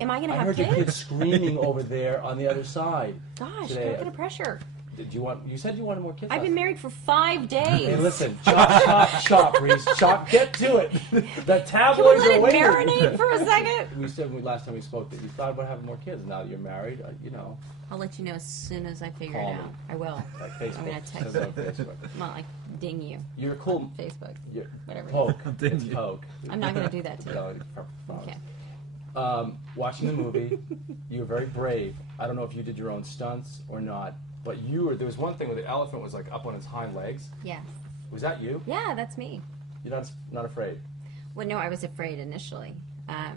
Am I going to I have heard kids? your kids screaming over there on the other side. Gosh, today. what kind of pressure? Did you want? You said you wanted more kids. I've been married for 5 days. Hey, listen, chop, Reese, chop. Get to it. The tabloids Can we are let it waiting. marinate for a second? We said last time we spoke that you thought about having more kids. Now that you're married, you know. I'll let you know as soon as I figure Call it me. out. I will. Like Facebook. I'm going to text Send it you. on Facebook. I'm not like ding you. You're cool. Facebook. You're, Whatever. poke. Ding It's you. poke. I'm not going to do that to you. No, Okay. watching the movie, you were very brave. I don't know if you did your own stunts or not, but you were. There was one thing where the elephant was like up on its hind legs. Yes. Was that you? Yeah, that's me. You're not afraid. Well, no, I was afraid initially. Yeah,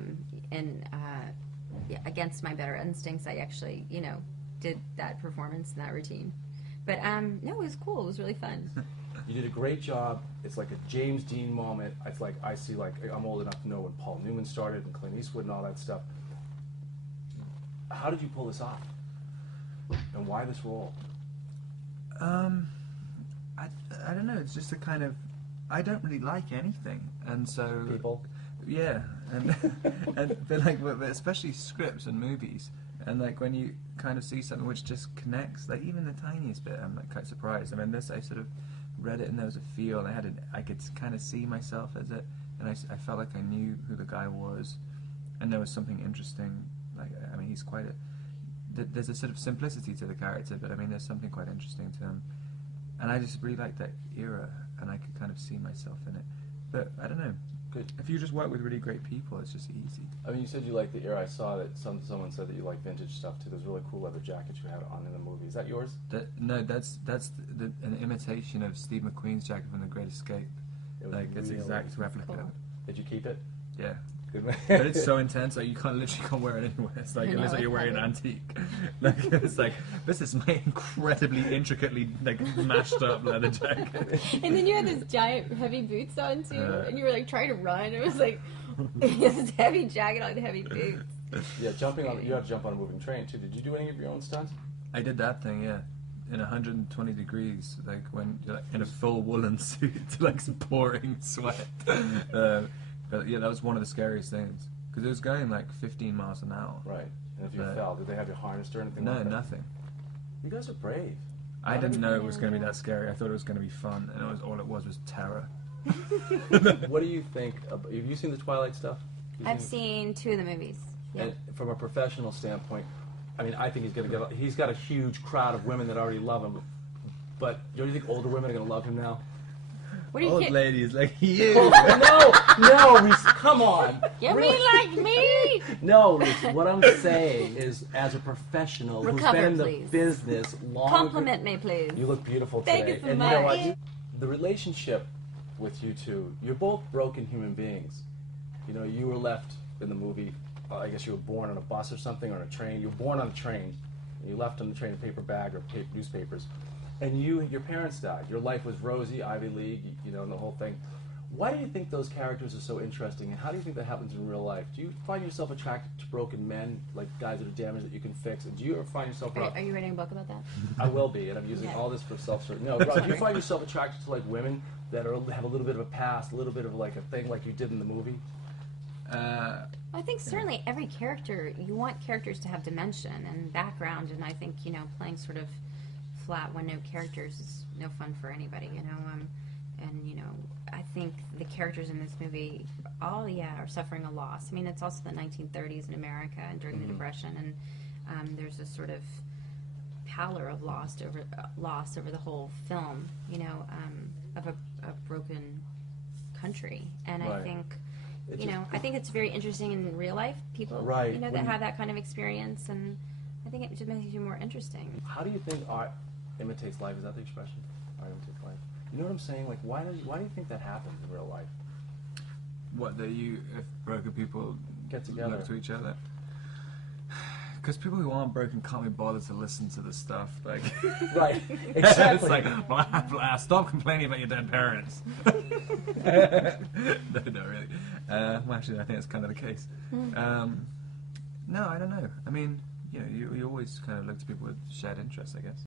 against my better instincts, I actually, did that performance and that routine. But no, it was cool. It was really fun. You did a great job. It's like a James Dean moment. It's like I see. Like I'm old enough to know when Paul Newman started and Clint Eastwood and all that stuff. How did you pull this off? And why this role? I don't know. It's just a kind of. I don't really like anything, and so People. Yeah, but especially scripts and movies, and like when you kind of see something which just connects, like even the tiniest bit, I'm like quite surprised. I mean, this I sort of read it and there was a feel, and I could kind of see myself as it, and I felt like I knew who the guy was, and there was something interesting. Like I mean, he's quite a. There's a sort of simplicity to the character, but I mean, there's something quite interesting to him, and I just really liked that era, and I could kind of see myself in it. But I don't know. Good. If you just work with really great people, it's just easy. I mean, you said you liked the era. I saw that someone said that you like vintage stuff too. There's really cool leather jackets you had on in the movie. Is that yours? No, that's an imitation of Steve McQueen's jacket from The Great Escape. It was Like it's really exact replica. cool. Of it. Did you keep it? Yeah. Good man. But it's so intense, like you literally can't wear it anywhere. It's like I it looks know, like you're wearing an antique. Like it's like this is my incredibly intricately like mashed up leather jacket. And then you had this giant heavy boots on too, and you were like trying to run. It was like this heavy jacket on heavy boots. Yeah, you have to jump on a moving train too. Did you do any of your own stunts? I did that thing, yeah. In 120 degrees, like when you're like in a full woolen suit, like pouring sweat. But yeah, that was one of the scariest things because it was going like 15 miles an hour. Right. And if you fell, did they have you harnessed or anything? No, like that? nothing. You guys are brave. I didn't know it was going to be that scary. I thought it was going to be fun, and all it was terror. What do you think? Have you seen the Twilight stuff? I've seen 2 of the movies. Yeah. And from a professional standpoint, I mean, I think he's got a huge crowd of women that already love him. But don't you think older women are going to love him now? What do you Old get? ladies like you. No, Reese, come on. You Really? mean like me? No, Reese, what I'm saying is, as a professional who's Recover, been in the please. business long, Compliment me, please. you look beautiful Thank today. you so And you know much. what? The relationship with you two, you're both broken human beings. You know, you were left in the movie. I guess you were born on a bus or something, or on a train. You were born on a train. And you left on the train a paper bag or newspapers. And your parents died. Your life was rosy, Ivy League, and the whole thing. Why do you think those characters are so interesting, and how do you think that happens in real life? Do you find yourself attracted to broken men, like guys that are damaged that you can fix? And do you ever find yourself... Are you writing a book about that? I will be, and I'm using all this for self-serving. No, do you find yourself attracted to like women that have a little bit of a past, a little bit of like a thing like you did in the movie? I think certainly every character, you want characters to have dimension and background, and I think, playing sort of flat when no characters is no fun for anybody, I think the characters in this movie all are suffering a loss. I mean, it's also the 1930s in America and during the Depression, and there's a sort of pallor of loss over the whole film, of a broken country. And Right. I think I think it's very interesting in real life people Right. that have that kind of experience, and I think it just makes you more interesting. How do you think art imitates life? Is that the expression? Art imitates life. You know what I'm saying? Like, why do you think that happens in real life? What, that if broken people Get together. look to each other? Because people who aren't broken can't be bothered to listen to this stuff. Like, Right. it's Exactly. like, blah, stop complaining about your dead parents. No, really. Well, actually, I think that's kind of the case. No, I don't know. I mean, you always kind of look to people with shared interests, I guess.